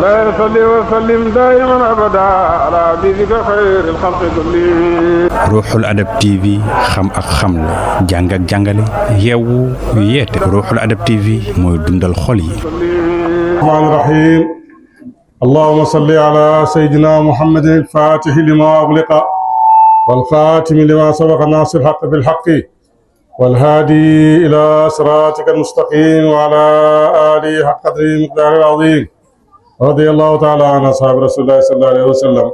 لا يصلي وسلم دائما أبدا على حبيبك خير الخلق كلهم. Ruuxul Adab TV xam ak xamle jàng ak jàngale yeewu yeete Ruuxul Adab TV mooy dundal xol yi. الرحمن الرحيم اللهم صل على سيدنا محمد الفاتح لما أغلق والخاتم لما سبق الناصر الحق بالحق والهادي إلى صراطك المستقيم وعلى آله حق قدره المقدار العظيم رضي الله تعالى عن أصحاب رسول الله صلى الله عليه وسلم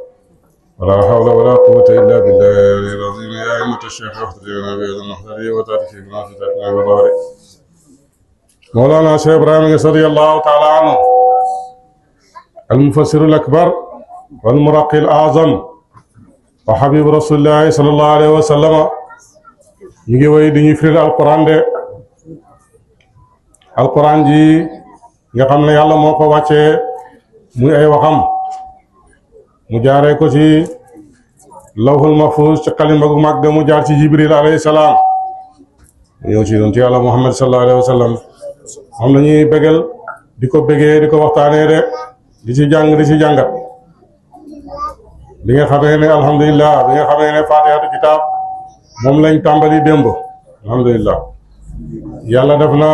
ولا حول ولا قوة إلا بالله العظيم يا أئمة الشيخ احتجنا بهذا المحضر وتاريخ ما فتحنا بضاري مولانا شيخ إبراهيم رضي الله تعالى عنه المفسر الأكبر والمرقي الأعظم وحبيب رسول الله صلى الله عليه وسلم يجي وي دي يفري القرآن ده القرآن جي nga xam ne yàlla moo ko wàccee muy ay waxam mu jaaree ko ci lawhul mahfuz ci xalima gu mag mu jaar ci jibril alayhi salaam ñëw ci yonent yàlla muhammad sallallahu alayhi wa sallam xam nañuy bégal di ko bégee di ko waxtaanee de di ci jàng di ci jàngat bi nga xamee ne alhamdulilah bi nga xamee ne fatihatu kitab moom lañ tàmbali démb alhamdulilah yàlla def na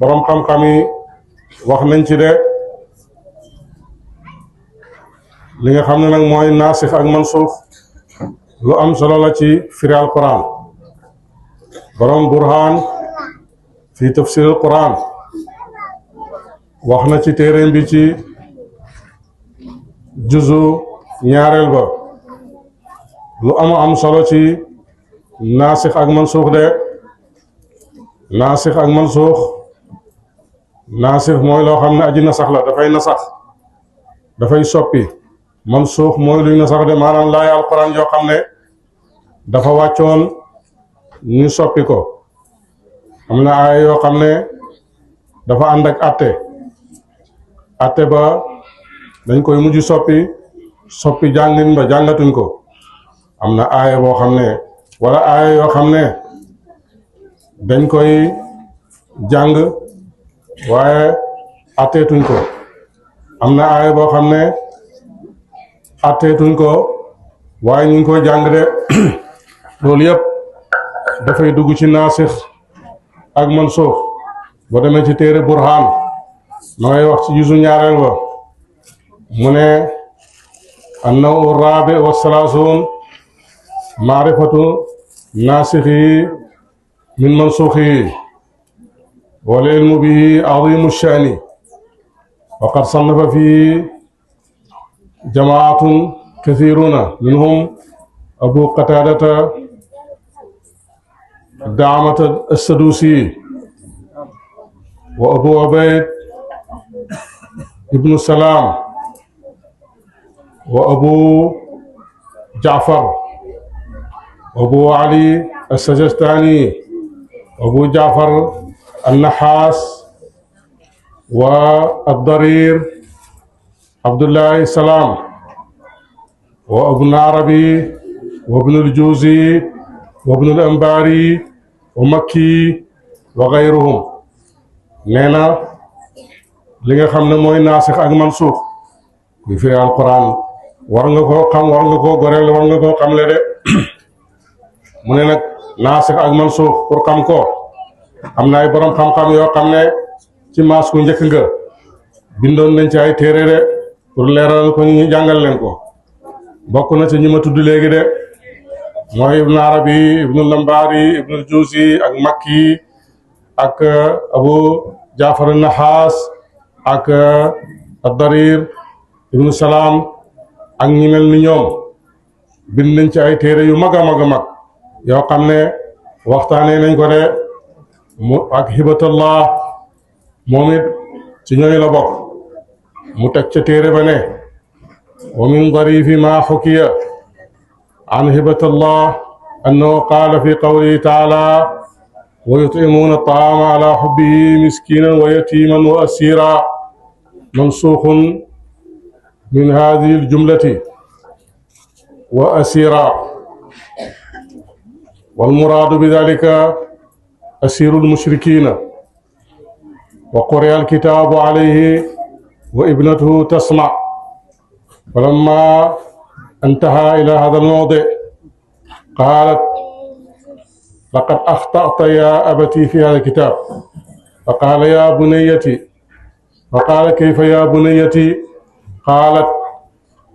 borom xam-xam yi wax nañ ci de li nga xam ne nag mooy naasix ak mansuux lu am solo la ci firi alquran borom burhaan fi tafsir alquran wax na ci téeréem bi ci juzu ñaareel ba lu am solo ci naasix ak mansuux de naasix ak mansuux naasix mooy loo xam ne aji nasax la dafay nasax dafay soppi mansuux mooy luy nasax de maanaam laay alquran yoo xam ne dafa wàccoon ñu soppi ko am na ay yoo xam ne dafa ànd ak atte ba dañ koy mujj soppi jàngin ba jàngatuñ ko am na aaya boo xam ne wala aaya yoo xam ne dañ koy jàng waaye atteetuñ ko am na aaya boo xam ne atteetuñ ko waaye ñu ngi koy jàng de loolu yëpp dafay dugg ci naasix ak mansuux boo demee ci téere burhaan ma ngay wax ci juzu ñaareel ba mu ne annahu raabi wa salaasuun maarifatu naasixi min mansuuxi wal ilmu bihi azimu shani wa qad sannafa fihi jamaatun kathiruna minhum abu qataadata daamata as-sadusi wa abu ubayd ibnu salaam wa abu jaafar wa abu ali as-sajastani wa abu jaafar an-nahaas wa ad-darir abdullahi salaam wa ibnu arabi wa ibnu al-juzi wa ibnu al-anbari wa makki wa gayruhum nee na li nga xam ne mooy naasix ak mansuux kuy firi alquran war nga koo xam war nga koo goreel war nga koo xamle de mu ne nag naasix ak mansuux pour xam ko am na ay borom xam-xam yoo xam ne ci maas ku njëkk nga bindoon nañ ci ay téere de pour leeral ko ñu jàngal leen ko bokk na ci ñi ma tudd léegi de mooy ibnu arabi ibnu lambari ibnu juusi ak makki ak abu jaafar naxaas ak ad-darir ibnu salaam ak ñi mel ni ñoom bind nañ ci ay téere yu mag a mag yoo xam ne waxtaanee nañ ko de mu ak hibatullah moom it ci ñooy la bokk mu teg ca téere ba ne wa min darifi ma xukiya an hibatullah annahu qaala fi qawlihi taala wa yut'imuuna at-ta'aama ala hubbihi miskiinan wa yatiiman wa asiira mansuuxun min haadihi al-jumlati wa asiira wal muraadu bi daalika asiiru al-mushrikiina wa quri'a al-kitaabu alayhi وابنته تسمع. فلما انتهى إلى هذا الموضع قالت لقد أخطأت يا أبتي في هذا الكتاب. فقال يا بنيتي. فقال كيف يا بنيتي؟ قالت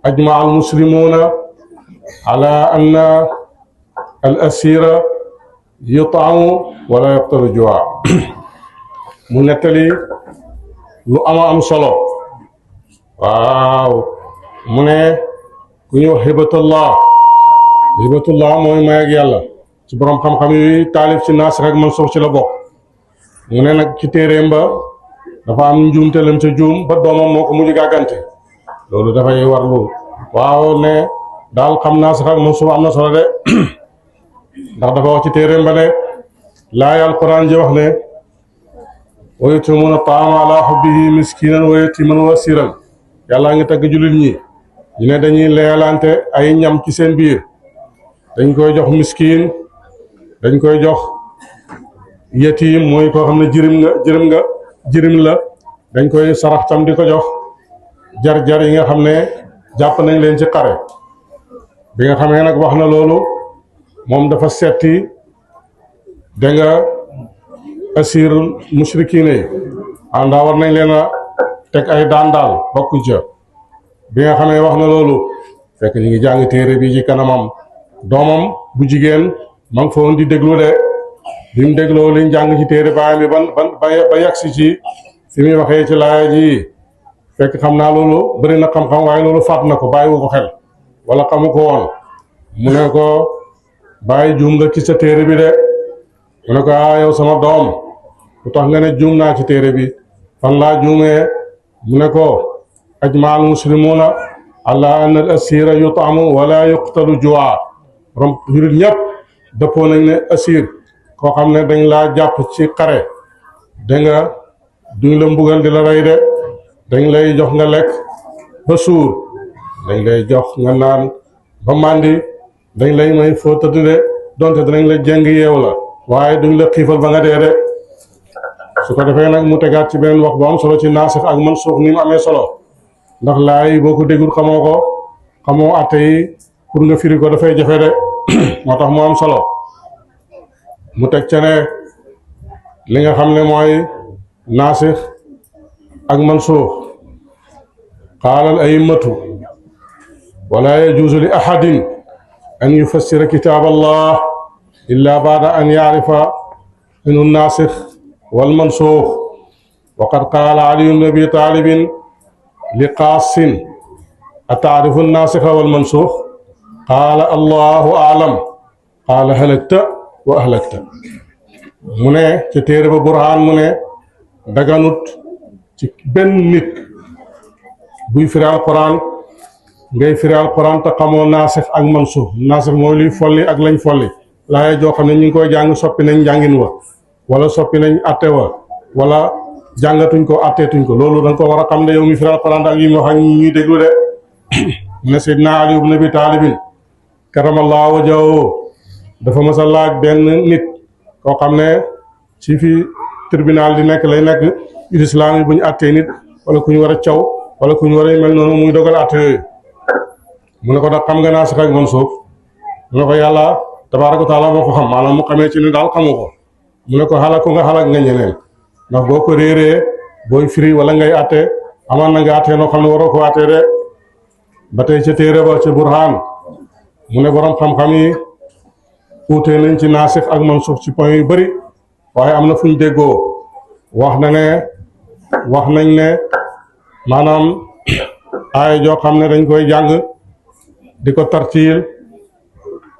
أجمع المسلمون على أن الأسير يطعم ولا يقتل جوعا. mu nettali lu am solo. waaw mu ne ku ñuy wax hibatullah mooy may ak yàlla ci borom xam-xam yi taalif ci naasix ak mansuux ci la bokk. mu ne nag ci téeréem ba dafa am njuumte lam ca juum ba doomam moo ko mujj gàggante. loolu dafay warlu waaw ne daal xam naasix ak mansuux am na solo de ndax dafa wax ci téeréem ba ne laay alquran ji wax ne wa yut'imuna ta'ama ala hubbihi miskinan wa yatiman wa asiran. yàlla ngi tagg jullit ñi ñu ne dañuy leelante ay ñam ci seen biir. dañ koy jox miskin, dañ koy jox yatim mooy koo xam ne jirim la. dañ koy sarax tam di ko jox jar-jar yi nga xam ne jàpp nañ leen ci xare. bi nga xamee nag wax na loolu moom dafa setti da nga asir mushrikine yi àndaa war nañ leen a teg ay daan daal bokku ca. bi nga xamee wax na loolu fekk ñu ngi jàng téere bi ci kanamam doomam bu jigéen ma ngi fa woon di déglu de. bi mu dégloo liñ jàng ci téere baayam bi ba yagsi ci fi muy waxee ci laaya ji fekk xam naa loolu bëri na xam-xam waaye loolu faat na ko bàyyiwu ko xel wala xamu ko woon. mu ne ko bàyyi juum nga ci sa téere bi de. mu ne ko yow sama doom lu tax nga ne juum naa ci téere bi fan laa juumee. mu ne ko ajma al muslimuna ala anna al asira yut'amu wala yuqtalu ju'a. borom jurit ñëpp dëppoo nañ ne asir koo xam ne dañ laa jàpp ci xare da nga duñ la mbugal di la rey de. dañ lay jox nga lekk ba suur, dañ lay jox nga naan ba màndi, dañ lay may foo tëdd de donte danañ la jëng yeew la waaye duñ la xiifal ba nga dee de. su ko defee nag mu tegaat ci beneen wax bu am solo ci naasix ak mansuux ni mu amee solo ndax laay boo ko déggul xamoo atte yi pour nga firi ko dafay jafe de moo tax mu am solo. mu teg ca ne li nga xam ne mooy naasix ak mansuux qaala al a'immatu wala yajuuzu li ahadin an yufassira kitaab allah illa baada an yaarifa inu naasix wal mansuux wa qad qaala ali ibn abi taalibin li qaasin ataarifu naasixa wal mansuux qaala allahu aalam qaala halakta wa ahlakta. mu ne ci téere ba burhaan mu ne daganut ci benn nit buy firi alquran ngay firi alquran te xamoo naasix ak mansuux. naasix mooy luy folli ak lañ folli. laaya joo xam ne ñu ngi koy jàng soppi nañ njàngin wa wala soppi nañ atte wa wala jàngatuñ ko atteetuñ ko loolu da nga ko war a xam ne yow mi firi alquran ak yi mu wax ak ñuy déglu de. mu ne Seydina Ali ibn Abi Taalibin karamallahu wajhahu dafa mas a laaj benn nit koo xam ne ci fi tribunal di nekk lay nekk islam yi bu ñu attee nit wala ku ñu war a caw wala ku ñu war a mel noonu muy dogal atte yooyu. mu ne ko ndax xam nga naasix ak mansuux. mu ne ko yàlla tabaaraka wa taala moo ko xam maanaam mu xamee ci ni daal xamu ko. mu ne ko xalak ko nga xalak nga ñeneen ndax boo ko réeree booy firi wala ngay atte amaan na nga attee noo xam ne waroo ko attee de. ba tey ca téere ba ca burhaan mu ne borom xam-xam yi uutee nañ ci naasix ak mansuux ci point yu bëri waaye am na fu ñu déggoo wax nañ ne maanaam aaya joo xam ne dañ koy jàng di ko tartiil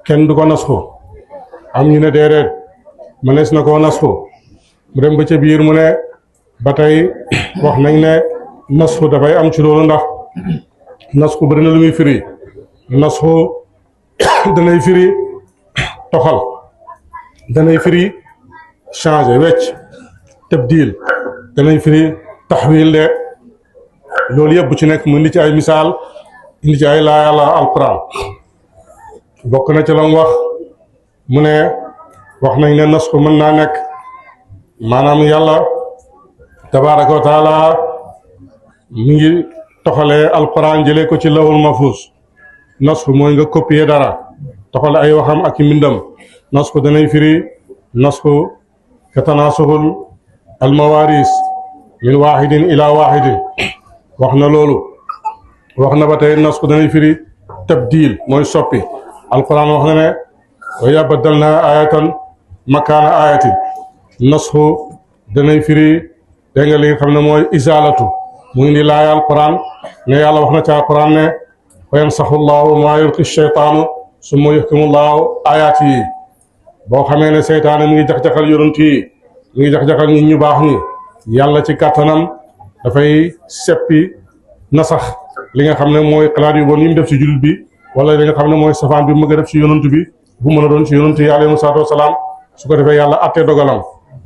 kenn du ko nasxu. am ñu ne déedéet mënees na koo nasxu. mu dem ba ca biir mu ne ba tey wax nañ ne nasxu dafay am ci loolu ndax nasxu bëri na lu muy firi. nasxu danay firi toxal, danay firi changer wecc, tabdil, danay firi taxwil de. loolu yëpp bu ci nekk mu indi ci ay misaal indi ci ay laaya la alquran. bokk na ci lam wax mu ne wax nañ ne nasxu mën naa nekk maanaam yàlla tabaaraka wa taala mi ngi toxalee alquran jëlee ko ci lawul mahfuz. nasxu mooy nga copier dara toxale ay waxam ak i mbindam. nasxu danay firi nasxu ka tanaasuxul almawaris min waxidin ila waxidin wax na loolu. wax na ba tey nasxu danay firi tabdil mooy soppi. alquran wax na ne wa idaa baddalnaa ayatan makaana ayatin. nasxu danay firi dégg nga li nga xam ne mooy isaalatu mu ngi ni laaya alquran ne yàlla wax na ci alquran ne wa yansaxu llahu maa yulqi sheytaanu summa yuhkimu llahu ayaat yi. boo xamee ne seytaane mi ngi jax-jaxal yonent yi mi ngi jax-jaxal nit ñu baax ñi yàlla ci kàttanam dafay seppi nasax li nga xam ne mooy xalaat yu bon yi mu def ci jullit bi wala li nga xam ne mooy safaan bi mu bëgg a def ci yonent bi bu mën a doon ci yonent yi alayhimu salaatu wasalaam su ko defee yàlla attee dogalam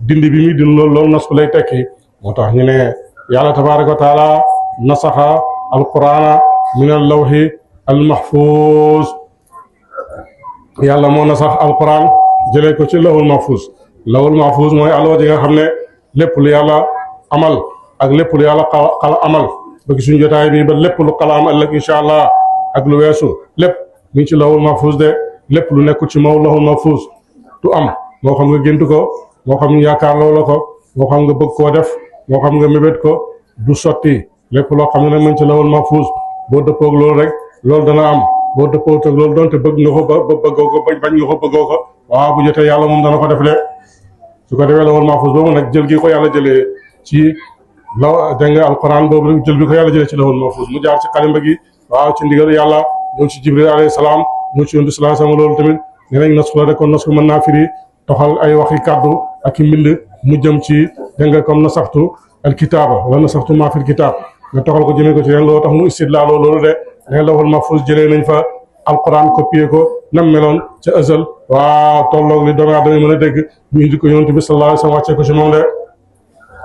dindi bi muy dindi loolu nasku lay tekki. moo tax ñu ne yàlla tabaaraka wa taala nasaxa alqurana min al lawhi al mahfuz. yàlla moo nasax alquran jëlee ko ci lawhul mahfuz. lawhul mahfuz mooy alwa ji nga xam ne lépp lu yàlla amal ak lépp lu yàlla xala amal ba gisuñ jotaay bi ba lépp lu xala am ëllëg incha allah ak lu weesu lépp mi ngi ci lawhul mahfuz de. lépp lu nekkul ci lawhul mahfuz du am moo xam nga gént ko moo xam nga yaakaar loola ko moo xam nga bëgg koo def moo xam nga mébét ko du sotti. lépp loo xam ne nag mën ci lawhul mahfuz boo dëppoog loolu rek loolu dana am boo dëppoog loolu doonte bëgg nga ko ba bëggoo ko bañ nga ko bëggoo ko waaw bu jotee yàlla moom dana ko def de. su ko defee lawhul mahfuz boobu nag jël gi ko yàlla jëlee ci la dégg nga alquran boobu jël bi ko yàlla jëlee ci lawhul mahfuz mu jaar ci xalimba gi waaw ci ndigal yàlla ñëw ci jibril alayhi salaam ñëw ci yonent sallallahu alayhi wasallam. loolu tamit nee nañ nasxu la rek kon nasxu mën naa firi toxal ay waxi kàddu ak i mbind mu jëm ci dégg nga comme nasaxtu alkitaaba wala nasaxtu maa fil kitaab nga toxal ko jëmee ko ci leen loolu tax mu istidlaaloo loolu de ne lawhul mahfuz jëlee nañ fa alquran copier ko nam meloon ca azal waaw tolloog li doomu aadama mën a dégg ñu indi ko yonent bi sallallahu alayhi wasallam wàccee ko ci moom de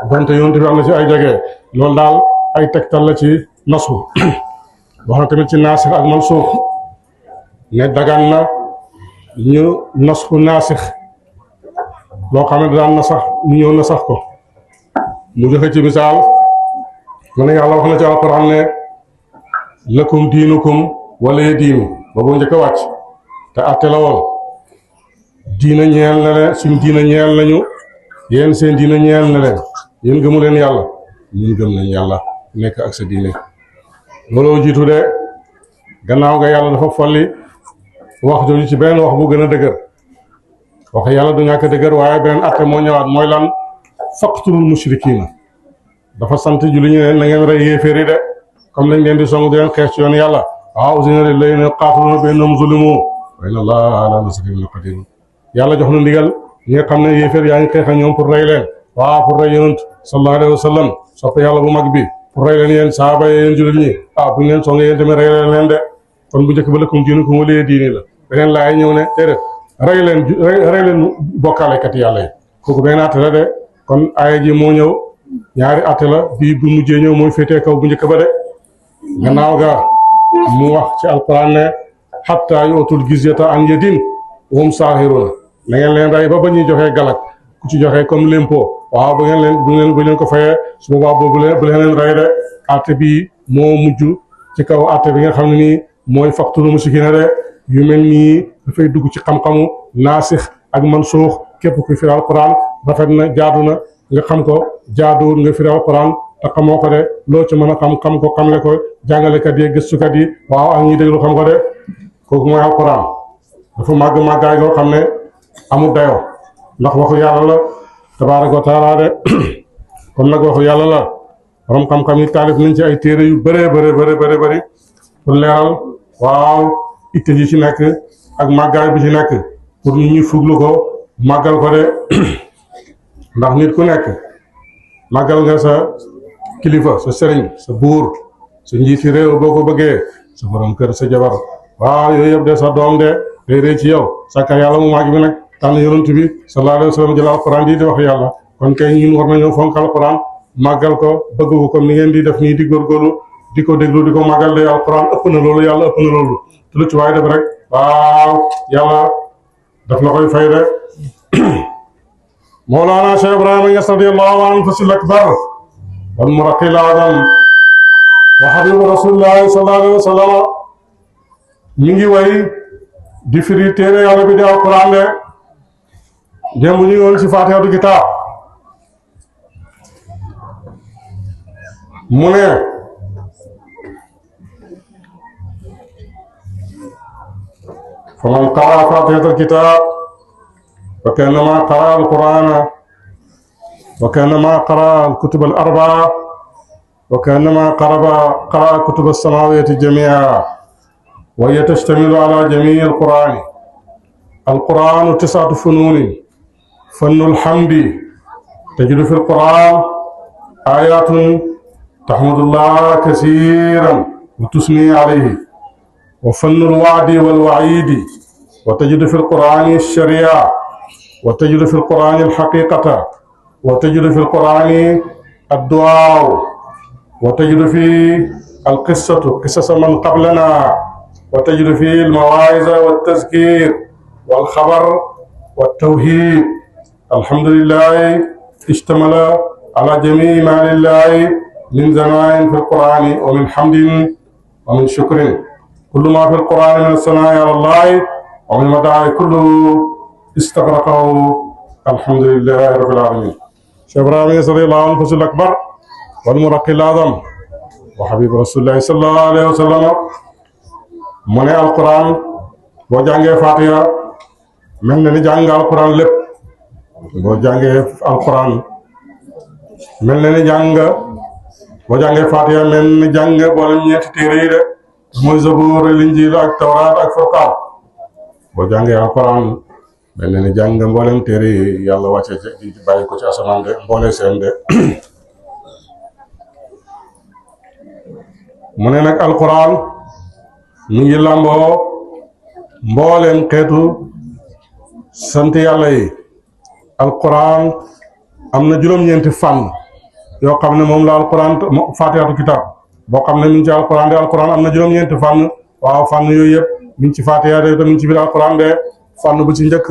donte yonent bi am na ci ay jege loolu daal ay tegtal la ci nasxu. wax na tamit ci naasix ak mansuux ne dagan na ñu nasxu naasix loo xam ne daan na sax ñu ñëw na sax ko. mu joxe ci misaal mu ne yàlla wax na ci alquran ne lakum diinukum wala diinu boobu njëkk a wàcc te atte la woon. diina ñeel na leen suñ diina ñeel nañu yéen seen diina ñeel na leen yéen gëmu leen yàlla ñun gëm nañ yàlla nekk ak sa diine. looloo jiitu de gannaaw nga yàlla dafa folli wax jooju ci beneen wax bu gën a dëgër. wax yàlla du ñàkk dëgër waaye beneen atte moo ñëwaat mooy lan faqtulul mushrikiina. dafa sant julli ñu ne na ngeen rey yéeféer yi de comme lañ leen di song di leen xeex ci yoon yàlla. waaw uzina lillaziina yuqaatiluuna bi annahum zulimu wa inna allaha ala nasrihim la qadiir. yàlla jox na ndigal ñi nga xam ne yéeféer yaa ngi xeex ak ñoom pour rey leen. waaw pour rey yonent sallallahu alayhi wa sallam sopp yàlla bu mag bi pour rey leen yéen saaba yéen jullit ñi bu ñu leen song yéen tamit rey leen de. kon bu njëkk ba lakum diinukum waliya diini la. beneen laay ñëw ne déedéet rey leen bokkaalekat yàlla yi kooku benn atte la de. kon aaya ji moo ñëw ñaari atte la bii bu mujjee ñëw mooy féetee kaw bu njëkk ba de. gannaaw ga mu wax ci alquran ne hatta yu'tul jizyata an yadin wa hum saaxiruuna na ngeen leen rey ba ñuy joxee galak ku ci joxee comme l'impôt waaw bu leen ko fayee su boobaa boobu bu leen rey de. atte bi moo mujj ci kaw atte bi nga xam ne nii mooy faqtulu mushrikiina de. yu mel nii dafay dugg ci xam-xamu naasix ak mansuux. képp ku firi alquran rafet na jaadu na nga xam ko jaaduwul nga firi alquran te xamoo ko de loo ci mën a xam ko xamle ko jàngalekat yi gëstukat yi waaw ak ñi déglu xam ko de. kooku mooy alquran dafa màggaay goo xam ne amul dayoo ndax waxu yàlla la tabaaraka wa taala de. kon nag waxu yàlla la borom xam-xam yi taalif nañ ci ay téere yu bëree bëri pour leeral waaw itte ji ci nekk ak màggaay bi ci nekk pour nit ñi fuglu ko màggal ko de. ndax nit ku nekk màggal nga sa kilifa sa sëriñ sa buur sa njiiti réew boo ko bëggee sa borom kër sa jabar waaw yooyu yëpp de sa doom de day rëy ci yow sàkka yàlla mu màgg bi nag tànn yonent bi sallallahu alayhi wa sallam jël alquran di wax yàlla. kon kay ñun war nañoo fonk alquran màggal ko bëgg ko comme ni ngeen di def nii di góorgóorlu di ko déglu di ko màggal de. alquran ëpp na loolu yàlla ëpp na loolu te lu ci waay def rek waaw yàlla daf la koy fay de. Mawlana Cheikh Ibrahima Niass radiyallahu anhu fasil akbar wal muraqil azam wa habibu rasulillahi sallallahu alayhi wa sallam mi ngi way di firi téere yàlla bi di alquran de démb ñu ngi woon ci faatihatu kitaab mu ne faman qara faatihatal kitaab fa kannama qara alqurana wa kannama qara alkutub al-arbaa wa kannama qara kutub as-samawati jamii'an wa hiya tashtamilu ala jamii alqurani alquranu 9 funuunin fannul hamdi tajidu fi alquran ayatun tahmadullah kasiran wa tusni alayhi wa fannul wa'di wal wa'idi wa tajidu fi alqurani ash-shari'a wa tajidu fi alqurani alhaqiqata wa tajidu fi alqurani ad-du'a wa tajidu fi alqissatu qissasa man qablana wa tajidu fi almawa'iza wat-tazkir wal khabar wat-tawhid alhamdulillah ishtamala ala jami'i ma lillahi min zana'in fi alqurani wa min hamdin wa min shukrin kullu ma fi alqurani min as-sana'i ala Allah wa min mada'i kullu istaghraqahu alhamdulillahi rabbil alamin Cheikh Ibrahima radiyallahu anhu fasul akbar wal muraqqil azam wa habib rasulillahi sallallahu alayhi wa sallam mu ne alquran boo jàngee Fatiha mel na ni jàng alquran lépp boo jàngee alquran mel na ni boo jàngee Fatiha mel ni jàng boolem ñeenti téere yi de mooy Zabuur Linjiil ak Tawraat ak Furqaan boo jàngee alquran mel na ni jàng mboolem téere yi yàlla wàcce di bàyyi ko ci asamaan de mboole seen de mu ne nag alquran mi ngi làmboo mbooleem xeetu sant yàlla yi alquran am na juróom-ñeenti fànn yoo xam ne moom la alquran faatihatu kitaab boo xam ne mi ngi ci alquran de alquran am na juróom-ñeenti fànn waaw fànn yooyu yëpp mi ngi ci faatiha de te mi ngi ci biir alquran de fànn bu ci njëkk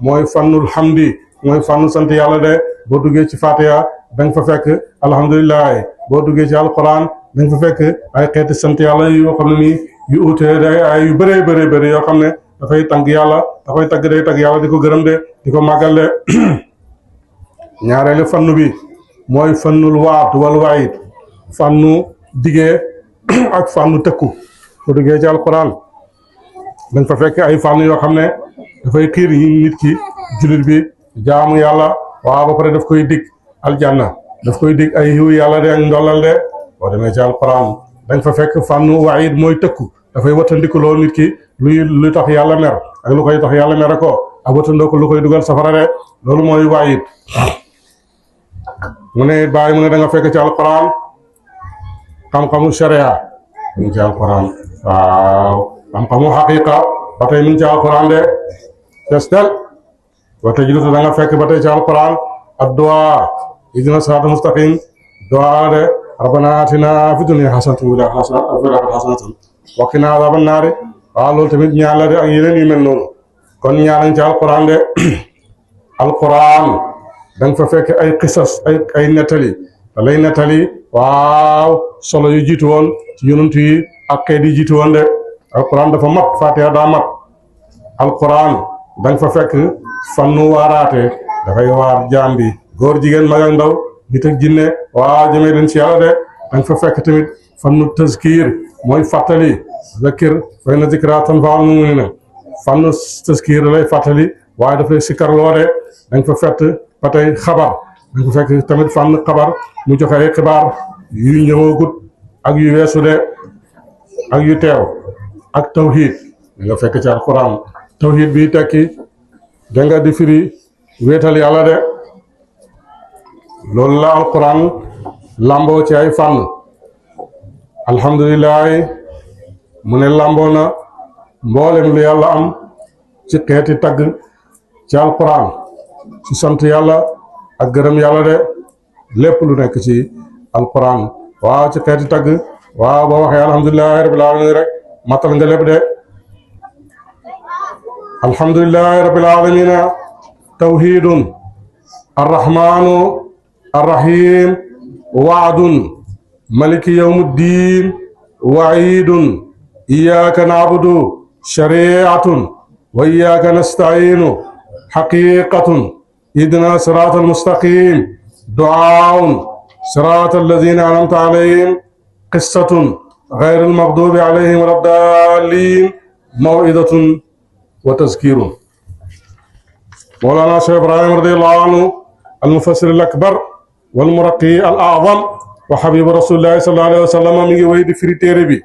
mooy fànnul hamdi mooy fànnu sant yàlla de boo duggee ci faatiha da nga fa fekk alhamdulilah boo duggee ci alquran da nga fa fekk ay xeeti sant yàlla yoo xam ne nii yu uutee day ay yu bëree bëri yoo xam ne dafay tagg yàlla dafay tagg yàlla di ko gërëm de di ko màggal de ñaareelu fannu bi mooy fannul waat wal waayit fannu digee ak fannu tëkku boo duggee ci alquran da nga fa fekk ay fànn yoo xam ne dafay xiir yi nit ki jullit bi jaamu yàlla waaw ba pare daf koy dig aljanna daf koy dig ay xiw yàlla de ak ndollal de boo demee ci alquran da nga fa fekk fànnu waayit mooy tëkku dafay wattandikuloo nit ki luy tax yàlla mer ak lu koy tax yàlla mere ko ak wattandoo ko lu koy dugal safara de loolu mooy waayit mu ne bàyyi mu ne da nga fekk ci alquran xam-xamu sharia mu ngi ci alquran waaw xam-xamu xaqiqa ba tey mi ngi ci alquran de testel ba tey jiitu da nga fekk ba tey ci alquran ad-du'a ihdina siraatal mustaqim du'a de rabbana atina fi dunya hasanatan wa fil akhirati hasanatan wa qina adhaban nar waaw loolu tamit ñaan la de ak yeneen yu mel noonu kon ñaan ci alquran de alquran da nga fa fekk ay qisas ay nettali da lay nettali waaw solo yu jiitu woon ci yonent yi ak xeet yi jiitu woon de alquran dafa mat Fatiha daa mat alquran da nga fa fekk fannu waaraate dafay waar jaam bi góor jigéen mag ak ndaw nit ak jinne waaw jëmee leen ci yàlla de da nga fa fekk tamit fannu tazkir mooy fàttali zakir fa inna zikraa tanfa'ul mu'miniina fannu tazkir lay fàttali waaye dafay sikkar loo de da nga fa fekk ba tey xabar da nga fa fekk tamit fànn xabar mu joxe ay xibaar yu ñëwagut ak yu weesu de ak yu teew ak tawhid da nga fekk ci alquran tawhid bi tekki da nga di firi wéetal yàlla de loolu la alquran lamboo ci ay fànn alhamdulilah mu ne lamboo na mboolem lu yàlla am ci xeeti tagg ci alquran ci sant yàlla ak gërëm yàlla de lépp lu nekk ci alquran waaw ci xeeti tagg waaw boo waxee alhamdulilahi rabbil alamin rek matal nga lépp de alhamdulilahi rabbil alamin tawhidun arrahmanu arrahim waadun maliki yawmuddin waidun iyyaka na'budu shari'atun wa iyyaka nasta'inu haqiqatun ihdina siratal mustaqim du'aun siratal ladzina an'amta alayhim qissatun ghayril maghdubi alayhim waladdallin maw'idatun wa tazkirun. Mawlana Cheikh Ibrahim radiyallahu anhu al-mufassir al-akbar wal muraqi al-a'zam wa habibu rasulillahi sallallahu alayhi wa sallam mi ngi wéy di firi téere bi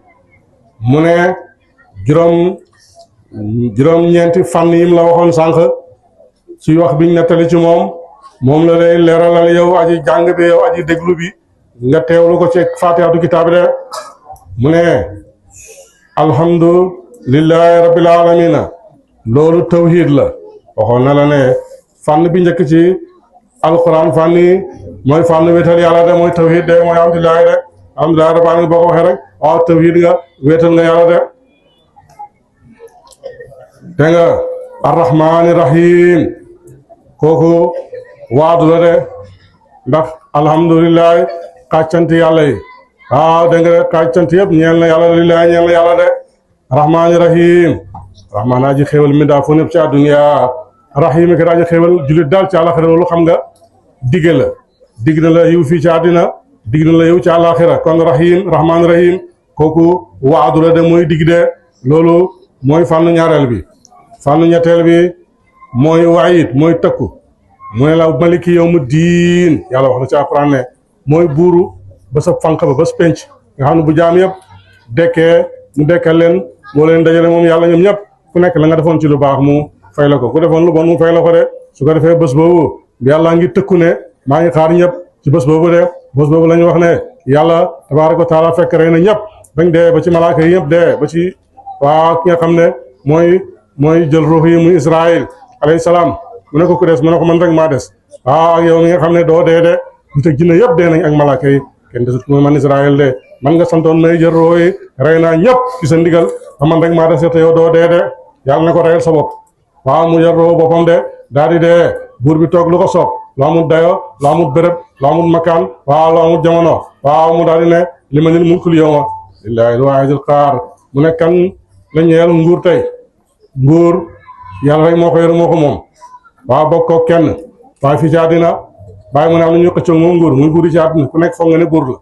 mu ne juróom-ñeenti fànn yim la waxoon sànq ci wax biñ nettali ci moom la lay leeralal yow aji jàng bi yow aji déglu bi nga teewlu ko ci fatihatu kitaab de mu ne alhamdulillahi rabbil alamina loolu tawhid la waxoon na la ne fànn bi njëkk ci alquran fànn yi mooy fànn wéetal yàlla de mooy tawhid de mooy alhamdulillahi de alhamdulillahi rabbil alamin boo ko waxee rek waaw tawhid nga wéetal nga yàlla de dégg nga arrahmani rahim kooku waadu la de ndax alhamdulillahi kàccant yàlla yi waaw dégg nga kàccant yëpp ñeel na yàlla lillahi ñeel na yàlla de rahmani rahim rahmaan aji xéewal mi daa fu népp ci àdduniya rahim ki aji xéewal jullit daal ci àllaxira loolu xam nga digge la digg na la yiw fii ci àddina digg na la yiw ci àllaxira kon rahim rahmaan rahim kooku waadu la de mooy digg de loolu mooy fànn ñaareel bi fànn ñetteel bi mooy waayit mooy tëkku mu ne la maliki yawmu diin yàlla wax na ci alquran ne mooy buuru ba sa fànq ba ba sa penc nga xam ne bu jaam yëpp dekkee mu dekkal leen moo leen dajale moom yàlla ñoom ñëpp ku nekk la nga defoon ci lu baax mu fay la ko ku defoon lu bon mu fay la ko de su ko defee bés boobu yàlla ngi tëkku ne maa ngi xaar ñëpp ci bés boobu de bés boobu la ñu wax ne yàlla tabaaraka wa taala fekk rey na ñëpp bañ dee ba ci malaaka yi ñëpp dee ba ci waa ki nga xam ne mooy jël ruux yi muy Israël alayhi salaam mu ne ko ku des mu ne ko man rek maa des ak yow mi nga xam ne doo dee de nit ak jinne yëpp dee nañ ak malaaka yi kenn desut mooy man Israël de man nga santoon may jël ruux yi rey naa ñëpp ci sa ndigal man rek maa des te yow doo dee de yàlla na ko reyal sa bopp waaw mu jël ruux boppam de daal di dee buur bi toog lu ko soob lu amul dayo lu amul béréb lu amul makaan waaw lu amul jamono waaw mu daal di ne li ma nil mulkul yawma lillahi al-waahidil qahaar mu ne kan la ñeel nguur tey nguur yàlla rek moo ko yor moo ko moom waaw bokk ko kenn waaye fii ci àddina bàyyi mu ne am na ñu xëccoo moom nguur muy nguur yi ci àddina ku nekk foog nga ne buur la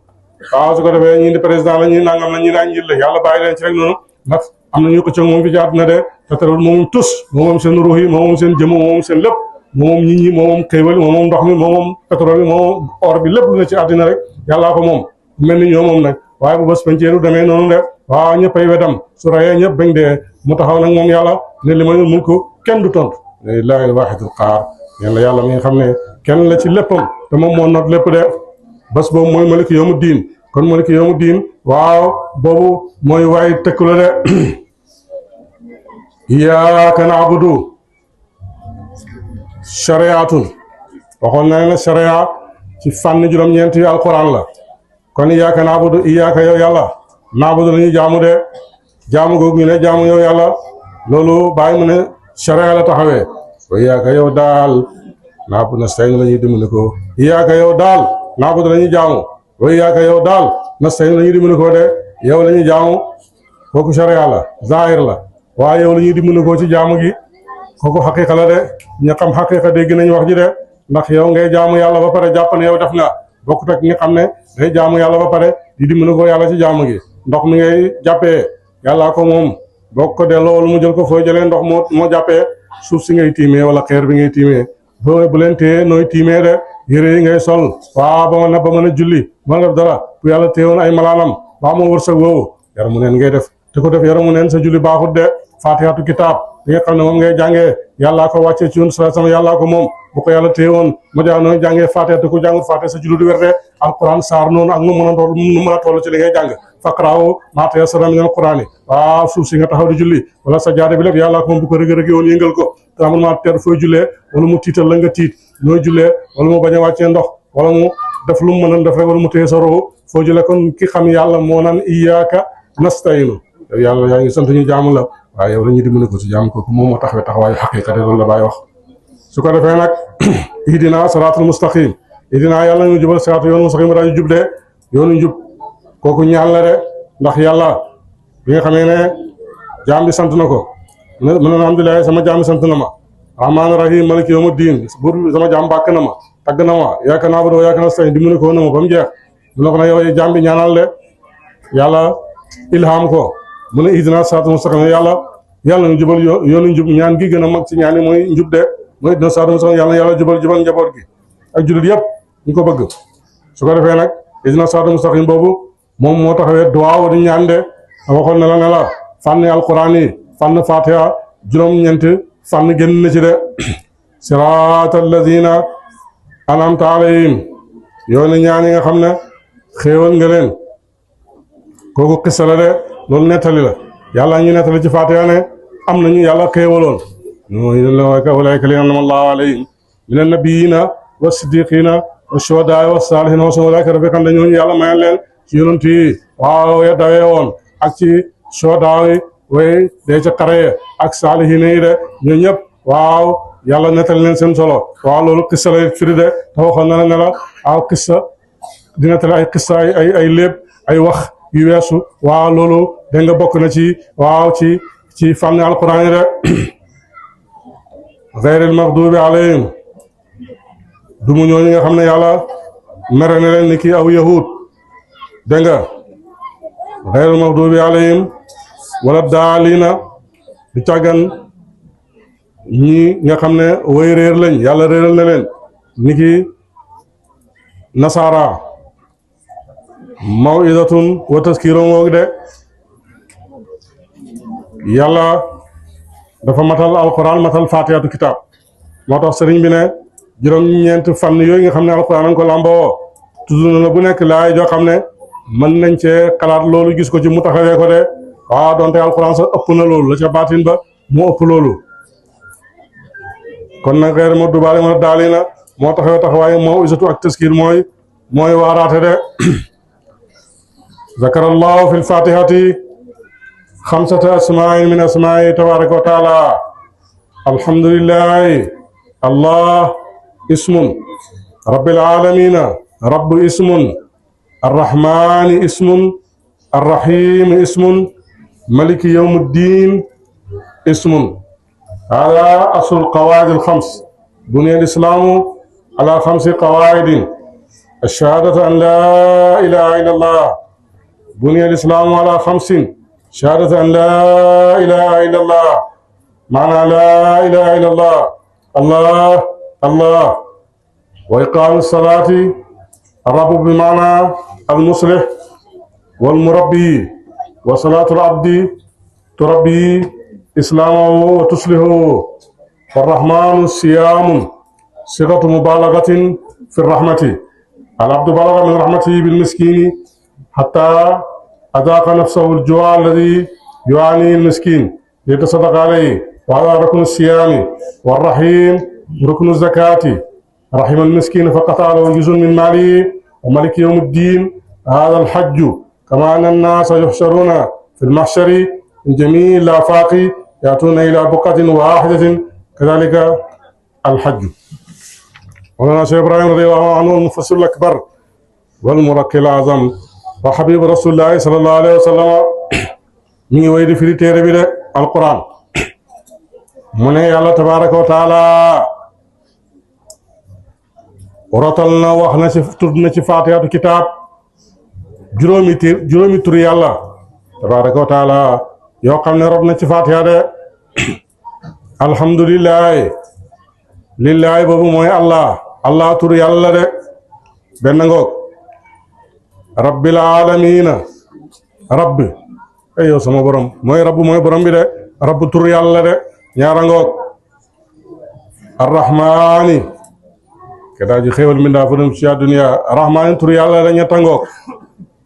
waaw su ko defee ñii di président la ñuy nangam la ñuy daan njiit la yàlla bàyyi leen ci rek noonu ndax am na ñu xëccoo moom fii ci àddina de te terewul moom tus moom seen ruux yi moom seen jëmm moom seen lépp moom nit ñi moom xéewal moom ndox mi moom pétrole bi moom or bi lépp lu ne ci àddina rek yàllaa ko moom mel ni ñoo moom nag waaye bu bés penceeru demee noonu de waaw ñëppay wedam su rayee ñëpp bañ dee mu taxaw nag moom yàlla ne li ma mun ko kenn du tontu lillahi al-waahidil qahaar yàlla mi nga xam ne kenn la ci léppam te moom moo not lépp de bés boobu mooy maliki yawmu diin kon maliki yawmu diin waaw boobu mooy waaye tëkku la de iyyaaka na'budu shari'atun waxoon na ne sharia ci fànn juróom-ñeent yu alquran la kon iyyaaka na'budu iyyaaka yow yàlla na'budu la ñuy jaamu de jaamu googu ñu ne jaamu yow yàlla loolu bàyyi mu ne sharia la taxawee wa iyyaaka yow daal na'budu nasta'iin la ñuy dimbali ko iyyaaka yow daal na'budu la ñuy jaamu wa iyyaaka yow daal nasta'iin la ñuy dimbali ko de yow la ñuy jaamu kooku sharia la zahir la waaye yow la ñuy dimbali ko ci jaamu gi kooku xaqiqa la de ña xam xaqiqa dégg nañ wax ji de ndax yow ngay jaamu yàlla ba pare jàpp ne yow def nga bokkut ak ñi xam ne day jaamu yàlla ba pare di dimbali ko yàlla ci jaamu gi ndox mi ngay jàppee yàllaa ko moom boo ko delloo lu mu jël ko fooy jëlee ndox moo jàppee suuf si ngay tiimee wala xeer bi ngay tiimee bu leen téye nooy tiimee de yére yi ngay sol waaw ba mën a julli mën a def dara bu yàlla téewoon ay malaanam waa moo wërsëg woowu yaramu neen ngay def te ko def yaramu neen sa julli baaxut de fatihatu kitaab bi nga xam ne moom ngay jàngee yàllaa ko wàccee ci yoon sama yàllaa ko moom bu ko yàlla téewoon ma jaa nooy jàngee fatiha te ku jàngul fatiha sa julli du wér de alquran saar noonu ak nu mën a toll ci li ngay jàng faqra'u maa tayassara minal qur'ani waaw suuf si nga taxaw di julli wala sa jaade bi lépp yàllaa ko moom bu ko rëgg-rëgg woon yëngal ko te amul maa ter fooy jullee wala mu tiital la nga tiit nooy jullee wala mu bañ a wàccee ndox wala mu def lu mu mën a def rek wala mu téye sa roxu foo jullee kon ki xam yàlla moo naan iyyaaka nasta'iinu yow yàlla yaa ngi sant ñu jaamu la waaye yow la ñuy dimbali ko ci jaamu kooku moom moo taxawee taxawaayu xaqiqa de loolu la Baay wax su ko defee nag ihdina siraatal mustaqim ihdina yàlla ñu jubal siraatal yoonu mustaqim daal di jub de yoonu jub kooku ñaan la de ndax yàlla bi nga xamee ne jaam bi sant na ko mu ne alhamdulilah sama jaam bi sant na ma rahmaani rahim maliki yawmi diin buur sama jaam bàkk na ma tagg na ma yaakaar naa ba yaakaar naa sëñ dimbali ko na ma ba mu jeex mu ne ko nag yow jaam bi ñaanal de yàlla ilham ko mu ne ihdina siraatal mustaqiim yàlla ñu jubal yoonu njub ñaan gi gën a mag ci ñaan yi mooy njub de mooy ihdina siraatal mustaqiim yàlla jubal njaboot gi ak jullit yëpp ñu ko bëgg su ko defee nag ihdina siraatal mustaqiim boobu moom moo taxawee duwaaw di ñaan de waxoon na la ne la fànn alquran yi fànn fatiha juróom-ñeent fànn génn na ci de siraatal lazina an'amta alayhim yoonu ñaan yi nga xam ne xéewal nga leen kooku xissa la de loolu nettali la yàlla ñu nettali ci fatiha ne am nañu yàlla xéewaloon ulaa'ika allaziina an'ama Allahu alayhim mina nabiyyiina wa siddiqiina wa shuhadaa wa saalihiina wa hasuna ulaa'ika rafiiqan ñooñu yàlla mayoon leen ci yonent yi waaw ya dawee woon ak ci shuhadaa yi way dee ca xare ak saalihiina yi de ñoo ñëpp waaw yàlla nettali leen seen solo waaw loolu xissa lay firi de te waxoon na la ne la waaw xissa di nettali ay xissa ay léeb ay wax yu weesu waaw loolu dégg nga bokk na ci waaw ci fànn alquran yi de gayril maxduubi alayhim du mu ñooñu nga xam ne yàlla mere na leen ni kii aw yahud dégg nga gayril maxduubi alayhim wala daalina di càggan ñi nga xam ne way réer lañ yàlla réeral na leen ni ki nasaara mawidatun wa taskiirun woog de yàlla dafa matal alquran matal fatihatu kitab moo tax sëriñ bi ne juróom-ñeent fànn yooyu nga xam ne alquran nga ko làmboo tudd na la bu nekk laay joo xam ne mën nañ cee xalaat loolu gis ko ci mu taxawee ko de waaw donte alquran sax ëpp na loolu la ca baatin ba moo ëpp loolu kon nag xeer ma dubaale ma daali na moo taxawee taxawaaye moo isatu ak taskiir mooy waaraate de ذكر الله في الفاتحة 5 أسماء من أسمائه تبارك وتعالى الحمد لله الله اسم رب العالمين رب اسم الرحمن اسم الرحيم اسم ملك يوم الدين اسم هذا أصل القواعد الخمس بني الإسلام على 5 قواعد الشهادة أن لا إله إلا الله بني الإسلام على 5 شهادة أن لا إله إلا الله معنى لا إله إلا الله الله الله وإقام الصلاة الرب بمعنى المصلح والمربي وصلاة العبد تربي إسلامه وتصلحه والرحمن صيام صيغة مبالغة في الرحمة العبد بلغ من رحمته بالمسكين حتى أذاق نفسه الجوع الذي يعاني المسكين ليتصدق عليه وهذا ركن الصيام والرحيم ركن الزكاة رحم المسكين فقطع له جزء من ماله وملك يوم الدين هذا الحج كما أن الناس يحشرون في المحشر من جميع الآفاق يأتون إلى بقعة واحدة كذلك الحج مولانا شيخ إبراهيم رضي الله عنه المفسر الأكبر والمركي الأعظم وحبيب رسول الله صلى الله عليه وسلم من ويد في تيري بي القرآن من الله تبارك وتعالى ورطلنا وحنا تدنا في فاتحة الكتاب جرومي تري الله تبارك وتعالى يوقعنا ربنا في فاتحة الحمد لله لله بابو موي الله تري الله ده بنغوك rabbil aalamiina rabbi ay yow sama borom mooy rabbu mooy borom bi de rabbu tur yàlla de ñaara ngoog arrahmaani ke daa ji xéewal mindaa fu dem ci àdduna arrahmaani tur yàlla de ñetta ngoog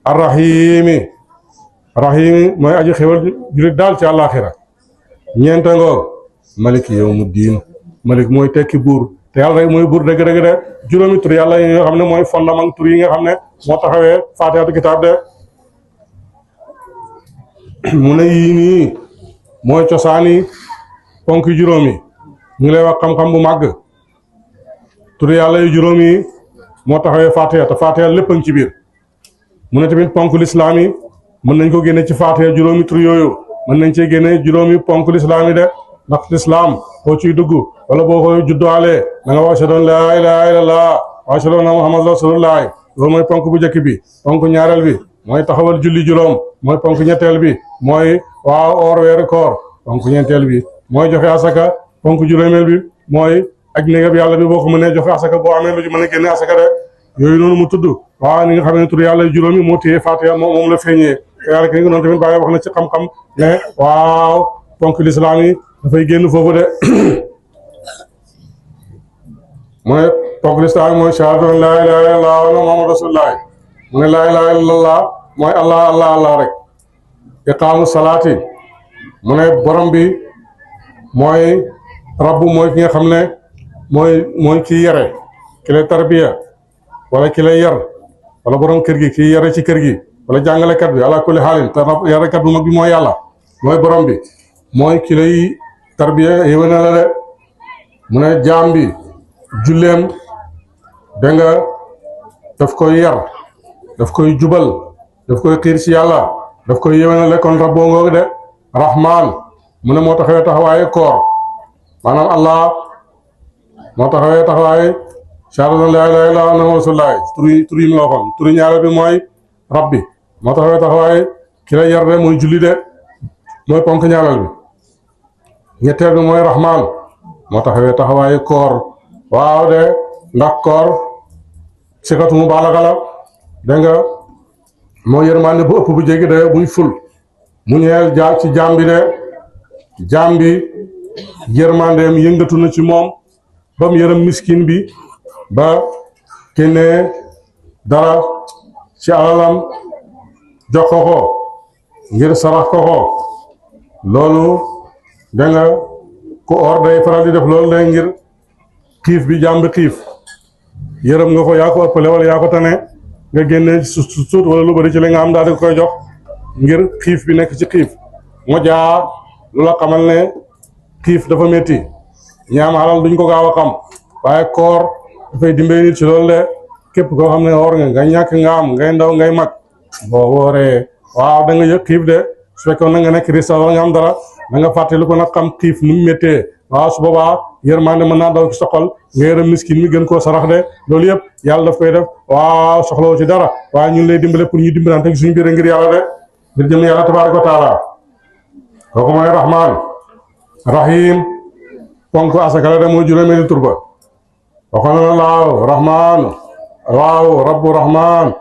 arrahimi mooy aji xéewal julit daal ci àllaaxira ñeenta ngoog maliki yawmu diin malik mooy tekki buur te yàlla rek mooy buur dëgg-dëgg de juróomi tur yàlla yi nga xam ne mooy fondement tur yi nga xam ne moo taxawee faatihatu kitaab de mu ne yii nii mooy cosaani ponk juróomi ñu lay wax xam-xam bu màgg tur yàlla yu juróomi moo taxawee faatiha te faatiha lépp a ngi ci biir mu ne tamit ponk lislaam yi mën nañ ko génne ci faatiha juróomi tur yooyu mën nañ cee génne juróomi ponk lislaam yi de ndax lislaam boo ciy dugg wala boo koy juddoolee da nga wax ashhadu an laa ilaaha illallah wa ashhadu anna muhammadan rasulullah loolu mooy ponk bu njëkk bi. ponk ñaareel bi mooy taxawal julli juróom mooy ponk ñetteel bi mooy waaw oor weeru koor ponk ñeenteel bi mooy joxe asaka ponk juróomeel bi mooy aj néegam yàlla bi boo ko mënee joxe asaka boo amee lu ci mën a génne asaka de yooyu noonu mu tudd waaw ni nga xam ne tur yàlla juróomi moo téye Faatiha moom la feeñee yàlla ki nga noonu tamit bàyyi wax na ci xam-xam ne waaw ponk lislaam yi dafay génn foofu de mooy ponk lislaam yi mooy shahadatu an laa ilaaha illallaah wa anna muhammadan rasuulullaah mu ne laa ilaaha illallaah mooy allah allah allah rek iqaamu salaati mu ne borom bi mooy rabbu mooy ki nga xam ne mooy kii yare ki lay tarbiya wala ki lay yar wala borom kër gi kii yare ci kër gi wala jàngalekat bi ala kulli xaalin te yarekat bu mag bi mooy yàlla mooy borom bi mooy ki lay tarbiya yéwéna la de mu ne jaam bi julleem da nga daf koy yar daf koy jubal daf koy xiir ci yàlla daf koy yéwénale kon rabboo ngoog de rahman mu ne moo taxawee taxawaaye koor maanaam allah moo taxawee taxawaaye shahadatu an laa ilaaha illallaah wa anna muhammadan rasuulullaah tur yi mu la waxoon turu ñaareel bi mooy rabbi moo taxawee taxawaaye ki la yar de mooy julli de mooy ponk ñaareel bi ñetteel bi mooy rahman moo taxawee taxawaaye koor waaw de ndax koor sikatu mu baalaga la dégg nga moo yërmande bu ëpp bu jéggi de buy ful mu ñeel ci jaam bi de jaam bi yërmandeem yëngatu na ci moom ba mu yërëm miskin bi ba génnee dara ci alalam jox ko ngir sarax ko loolu dégg nga ku or day faral di def loolu de ngir xiif bi jaam bi xiif yërëm nga ko yaa ko ëppale wala yaa ko tane nga génne suut wala lu bari ci li nga am daal di koy jox ngir xiif bi nekk ci xiif moo jaa lu la xamal ne xiif dafa métti ñi am alal duñ ko gaaw a xam waaye koor dafay dimbali nit ci loolu de képp koo xam ne woor nga ñàkk nga am ngay ndaw ngay mag boo wooree waaw da nga yëg xiif de su fekkoon na nga nekk ristal wala nga am dara da nga fàttali ko nag xam xiif nu mu méttee waaw su boobaa yërmande mën naa daw ci sa xol nga yërëm miskin mi gën koo sarax de loolu yëpp yàlla daf koy def waaw soxlawoo ci dara waaye ñun lay dimbale pour ñu dimbalante suñu biir ngir yàlla de ngir jëm yàlla tabaaraka wa taala kooku mooy rahman rahim ponk asaka la de mooy juróomeeli tur ba waxoon na laaw rahman waaw rabbu rahman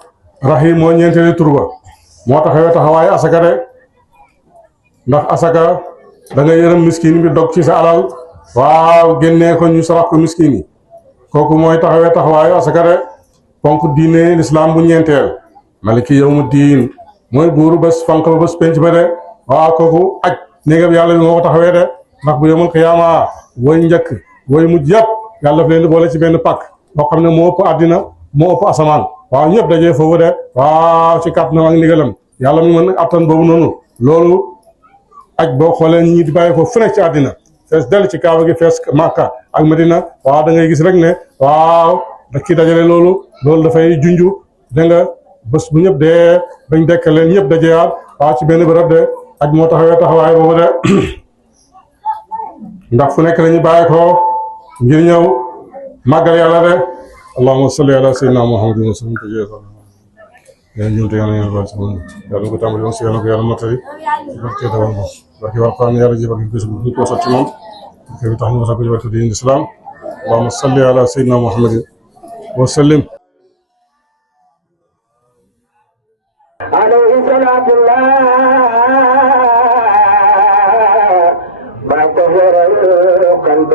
rahim moo ñeenteeli tur ba moo taxawee taxawaaye asaka de ndax asaka da nga yërëm miskin bi dog ci sa alal waaw génnee ko ñu sarax ko miskin yi kooku mooy taxawee taxawaayu asaka de ponk diine lislaam bu ñeenteel maliki yawmu diin mooy buuru bés fanq ba bés penc ba de waaw kooku aj néegam yàlla bi moo ko taxawee de ndax bu yemul xiyaama woy njëkk woy mujj yëpp yàlla daf leen di boole ci benn pàkk boo xam ne moo ëpp àddina moo ëpp asamaan waaw ñëpp dajee foofu de waaw ci kàttanam ak ndigalam yàlla mi mën attan boobu noonu loolu aj boo xoolee ñi di bàyyi ko fu nekk ci àddina fees dell ci kaaba gi fees Makka ak Medina waaw da ngay gis rek ne waaw da ki dajale loolu dafay junju da nga bés bu ñëpp dee bañ dekk leen ñëpp dajeyaat waaw ci benn bërëb de aj moo taxawee taxawaay boobu de ndax fu nekk lañu bàyyi ko ngir ñëw màggal yàlla de allahumma salli ala sayyidina muhammadin wa sallam yàlla ñëw te yàlla ñëw si moom yàlla ko tàmbali moom si yàlla ko yàlla mottali barke dawal moom barke waxtaan yàlla ji barke bés bu ñu ko sot ci moom barke bi tax ñu sax ko ci barke diin islam allahumma salli ala sayyidina muhammadin wa sallim alayhi salaatullah بعد ظهر القلب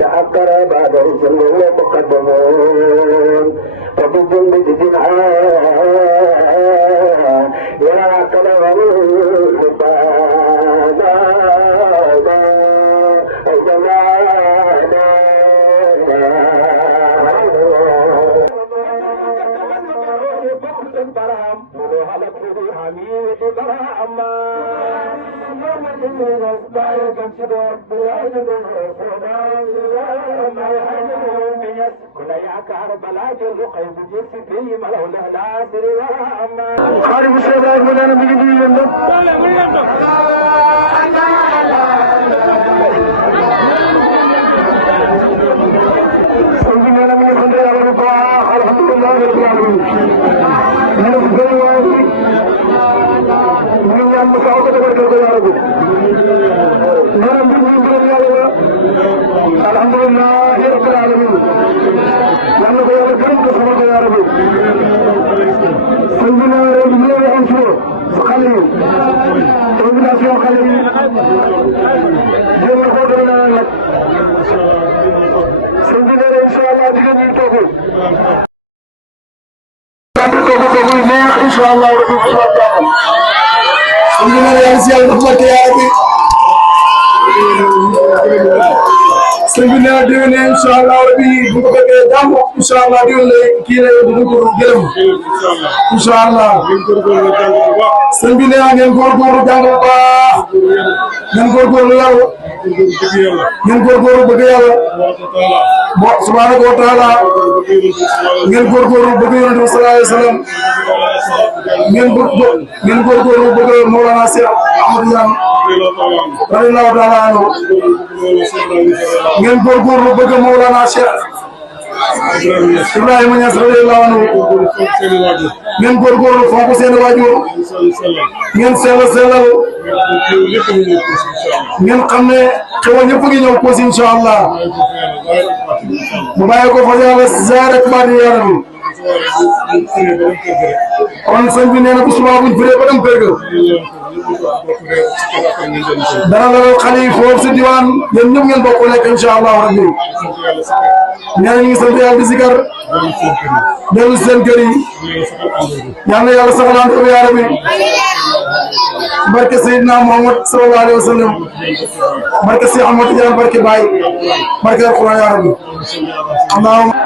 تأثر بعد اسم ومقدمون فبالجنب جدعاء يرى كلام الحباب Sembina diwene inshallah rabbi bu ko bëggee jàmm inshallah diwene kii la du ko gërëm inshallah sembina ngeen góorgóorlu jàng bu baax ngeen góorgóorlu yàlla ngeen góorgóorlu bëgg yàlla subhanahu wa taala ngeen góorgóorlu bëgg yonent bi sallallahu alayhi wasallam ngeen góorgóorlu bëgg Mawlana Cheikh Ahmadou Niang radiyallahu taala anhu ngeen góorgóorlu bëgg Mawlana Cheikh Ibrahima Niass radiyallahu anhu ngeen góorgóorlu fonk seen waajur ngeen sellal ngeen xam ne xewal ñëpp ngi ñëw ko insha Allah mu bàyyi ko fa yàlla zaar ak baat yàlla bi kon sëñ bi nee na bu subaa buñ firee ba dem kër ga dara la xale yi foofu si diwaan yéen ñëpp ngeen bokk lekk insha Allah rabbi nee na ñu ngi sant yàlla di zikar dellu seen kër yi yal na yàlla saxalaan ko yaa rabbi barke Seydina Muhammad sallallahu alayhi wa sallam barke Cheikh Ahmad Tidiane barke Baye barke Alquran yaa rabbi allahumma Allah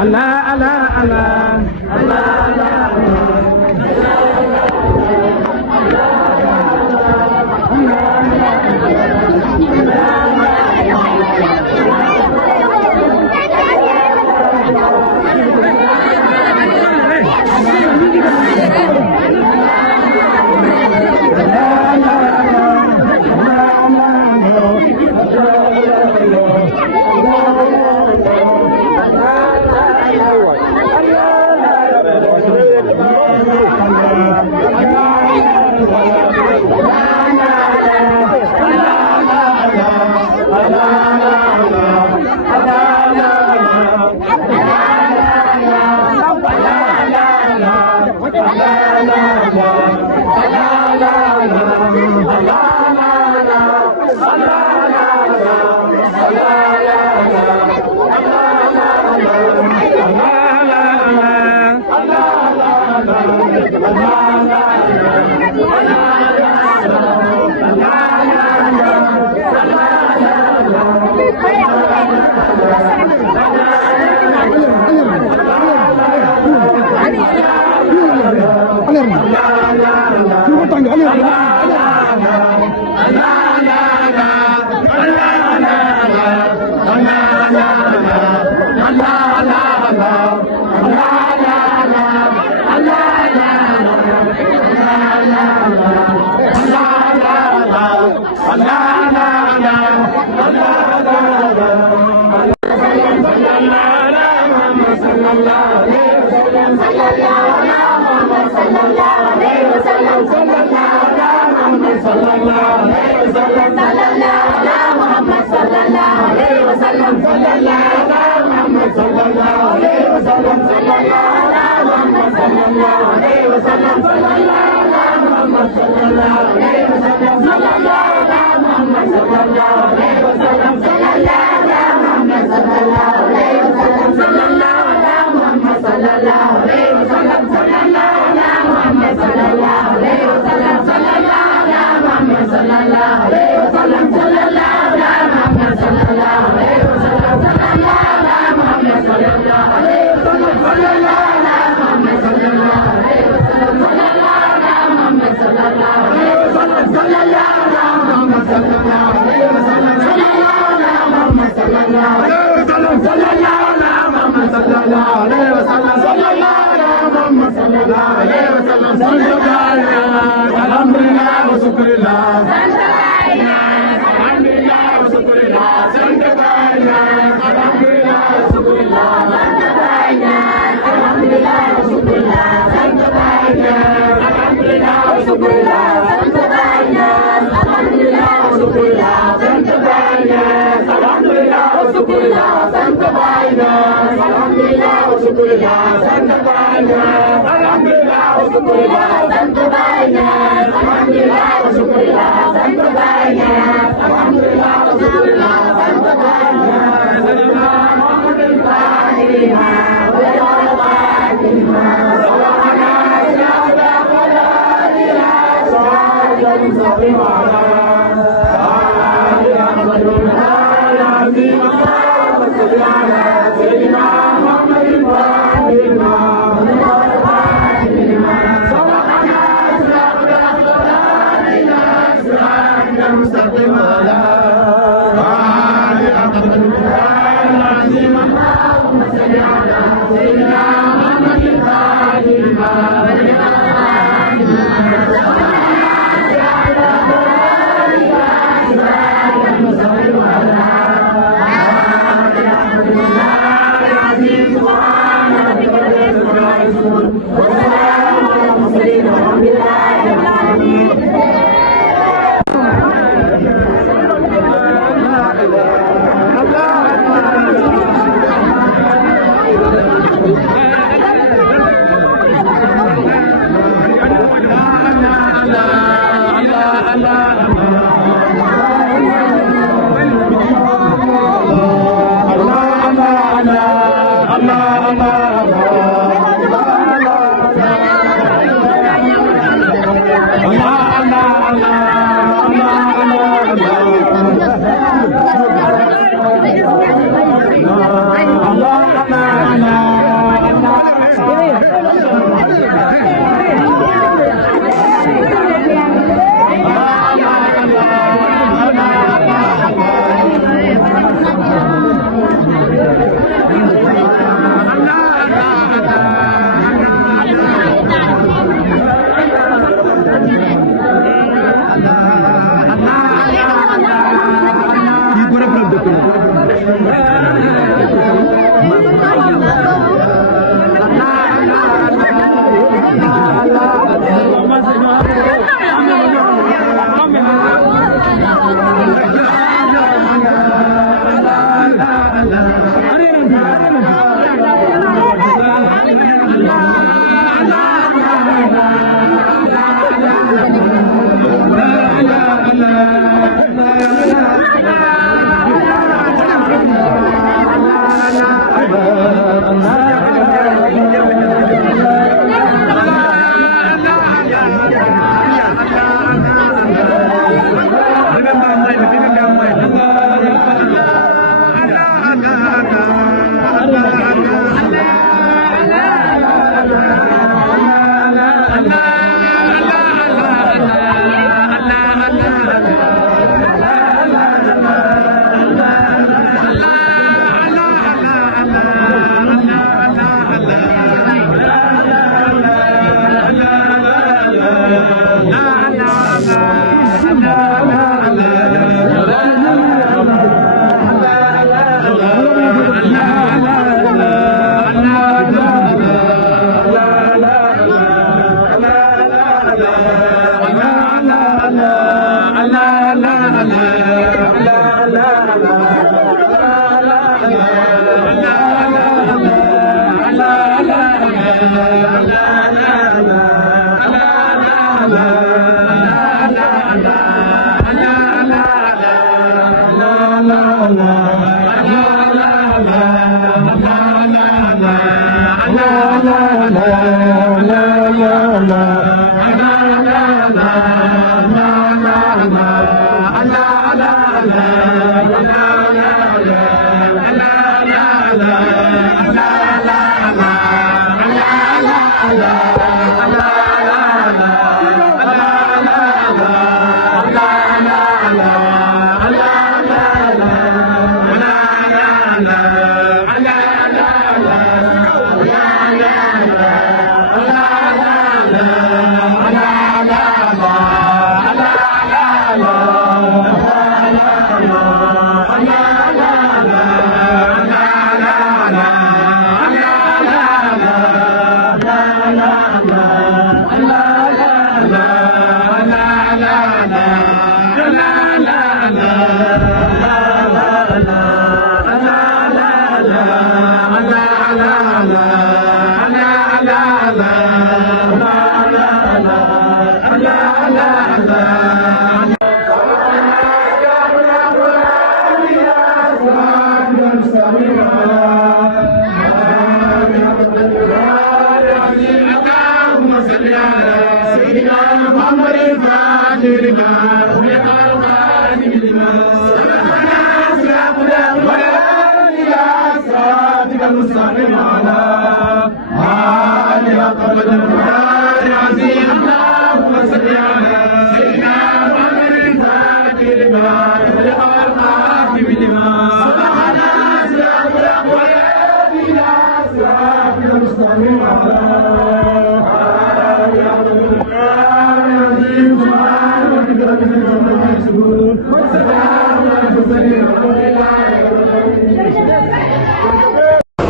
Alhamdulillah,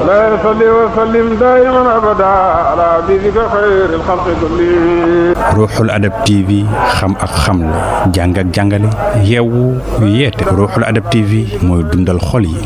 لا يصلي وسلم دائما ابدا على حبيبك خير الخلق كلهم. Ruuxul Adab TV xam ak xam la jàng ak jàngale yeewu yeete Ruuxul Adab TV mooy dundal xol yi.